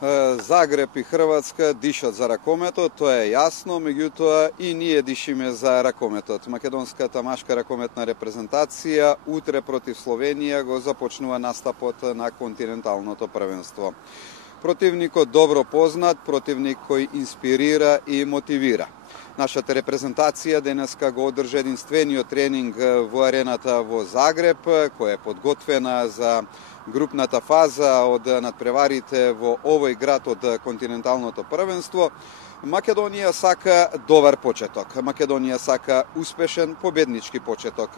Загреб и Хрватска дишат за ракометот, тоа е јасно, меѓутоа и ние дишиме за ракометот. Македонската машка ракометна репрезентација утре против Словенија го започнува настапот на континенталното првенство. Противникот добро познат, противник кој инспирира и мотивира. Нашата репрезентација денеска го одржа единствениот тренинг во арената во Загреб, која е подготвена за групната фаза од надпреварите во овој град од континенталното првенство. Македонија сака добар почеток. Македонија сака успешен победнички почеток.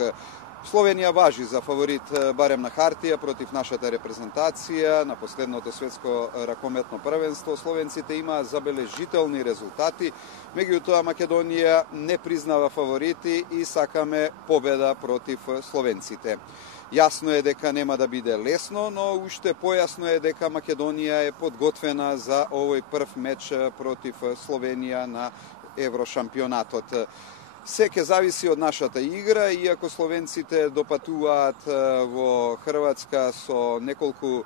Словенија важи за фаворит барем на хартија против нашата репрезентација на последното светско ракометно првенство. Словенците имаа забележителни резултати, меѓутоа Македонија не признава фаворити и сакаме победа против словенците. Јасно е дека нема да биде лесно, но уште појасно е дека Македонија е подготвена за овој прв меч против Словенија на Еврошампионатот. Се ќе зависи од нашата игра, иако словенците допатуваат во Хрватска со неколку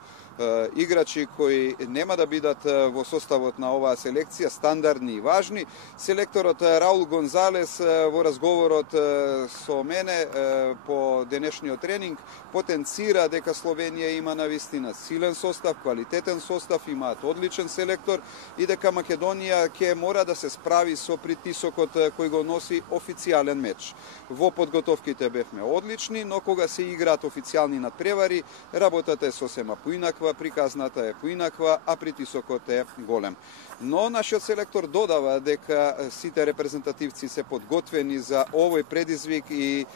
играчи кои нема да бидат во составот на оваа селекција, стандардни и важни. Селекторот Раул Гонзалес во разговорот со мене по денешниот тренинг потенцира дека Словенија има навистина силен состав, квалитетен состав, имаат одличен селектор и дека Македонија ќе мора да се справи со притисокот кој го носи официјален меч. Во подготовките бевме одлични, но кога се играат официјални надпревари, работата е сосема поинаква, приказната е поинаква, а притисокот е голем. Но нашиот селектор додава дека сите репрезентативци се подготвени за овој предизвик и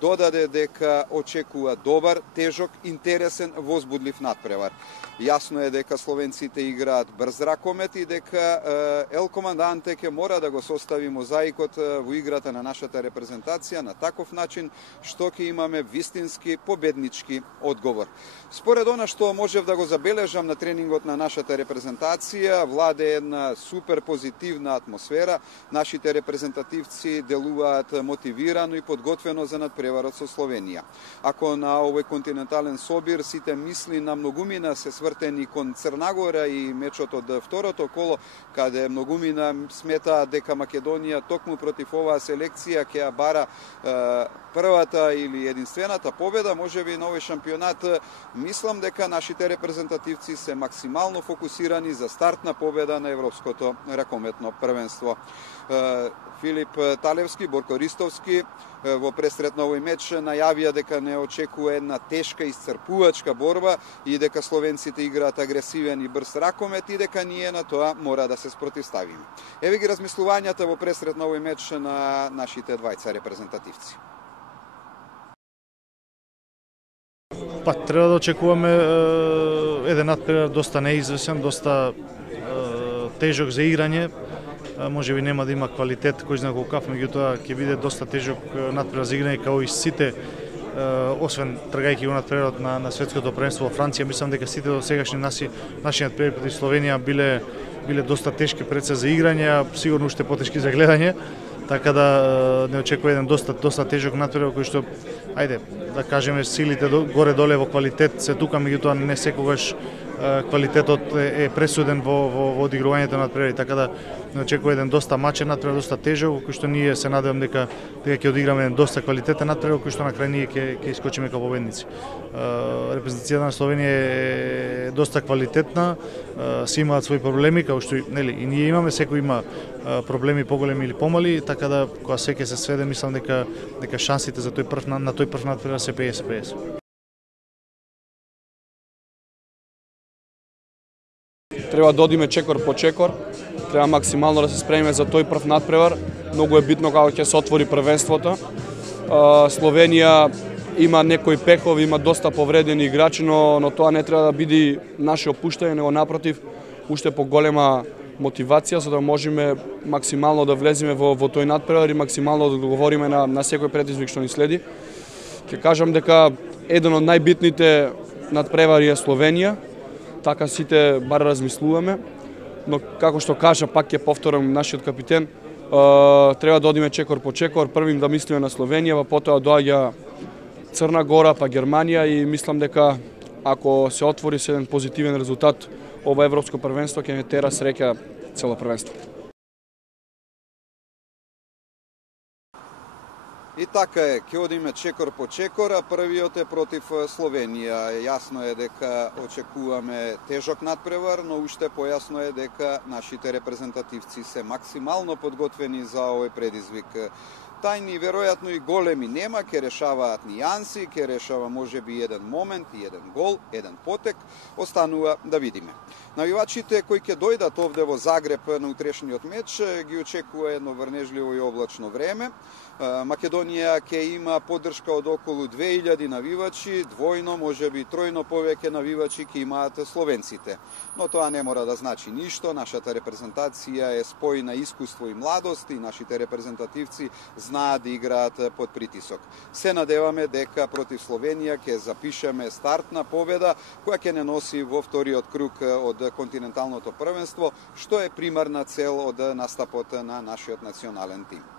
додаде дека очекува добар, тежок, интересен, возбудлив надпревар. Јасно е дека словенците играат брз ракомет и дека Ел Команданте ќе мора да го состави мозаикот во играта на нашата репрезентација на таков начин што ќе имаме вистински победнички одговор. Според она што можев да го забележам на тренингот на нашата репрезентација, владе една супер позитивна атмосфера. Нашите репрезентативци делуваат мотивирано и подготвено за надпреварот со Словенија. Ако на овој континентален собир сите мисли на многумина се свртени кон Црнагора и мечот од второто коло, каде многумина сметаат дека Македонија токму против оваа селекција ќе ја бара првата или единствената победа, можеби на овој шампионат, мислам дека нашите репрезентативци се максимално фокусирани за стартна победа на Европското ракометно првенство. Филип Талевски, Борко Ристовски во пресред на овој меч најавија дека не очекува една тешка исцрпувачка борба и дека словенците играат агресивен и брз ракомет и дека ние на тоа мора да се спротивставиме. Еве ги размислувањата во пресред на овој меч на нашите двајца репрезентативци. Па треба да очекуваме еден надпревар доста неизвесен, доста тежок за играње. Може би нема да има квалитет кој знае колкав, меѓутоа ќе биде доста тежок надпревар за играње као и сите, освен тргајќи го надпреварот на светското првенство во Франција. Мислам дека сите до сегашни наши надпревари против Словенија биле доста тешки пред се за играње, сигурно уште потешки за гледање. Така да не очекува еден доста тежок надпревар кој што, ајде, да кажеме, силите горе-доле во квалитет се тука, меѓутоа не секогаш квалитетот е пресуден во одигрувањето на надпревари, така да не очекува еден доста мачен надпревар, доста тежок, кој што ние се надевам дека ќе одиграме еден доста квалитетен надпревар, кој што на крај ние ќе искочиме као победници. Репрезентацијата на Словенија е доста квалитетна, си имаат своји проблеми, као што нели и ние имаме, секој има проблеми поголеми или помали, така да кога се ќе се сведе, мислам дека шансите за на тој прв надпревар се 50-50. Треба да одиме чекор по чекор, треба максимално да се спремиме за тој прв надпревар. Многу е битно кога ќе се отвори првенството. Словенија има некои пехови, има доста повредени играчи, но тоа не треба да биде наше опуштање, него напротив, уште поголема мотивација за да можеме максимално да влеземе во тој надпревар и максимално да одговориме на секој предизвик што ни следи. Ќе кажам дека еден од најбитните надпревари е Словенија. Така сите бар размислуваме, но како што кажа, пак ќе повторам нашиот капитен, треба да одиме чекор по чекор, првим да мислиме на Словенија, па потоа доаѓа Црна Гора, па Германија и мислам дека ако се отвори со еден позитивен резултат ова европско првенство, ќе не тера среќа цело првенство. И така е, ќе одиме чекор по чекор, а првиот е против Словенија. Јасно е дека очекуваме тежок надпревар, но уште појасно е дека нашите репрезентативци се максимално подготвени за овој предизвик. Тајни, веројатно и големи нема, ќе решаваат нијанси, ќе решава можеби еден момент и еден гол, еден потек, останува да видиме. Навивачите кои ќе дојдат овде во Загреб на утрешниот меч ги очекува едно врнежливо и облачно време. Македонија ќе има поддршка од околу 2000 навивачи, двојно, можеби тројно повеќе навивачи ќе имаат словенците. Но тоа не мора да значи ништо, нашата репрезентација е спој на искуство и младост и нашите репрезентативци знаат да играат под притисок. Се надеваме дека против Словенија ќе запишеме стартна победа која ќе не носи во вториот круг од континенталното првенство, што е примарна цел од настапот на нашиот национален тим.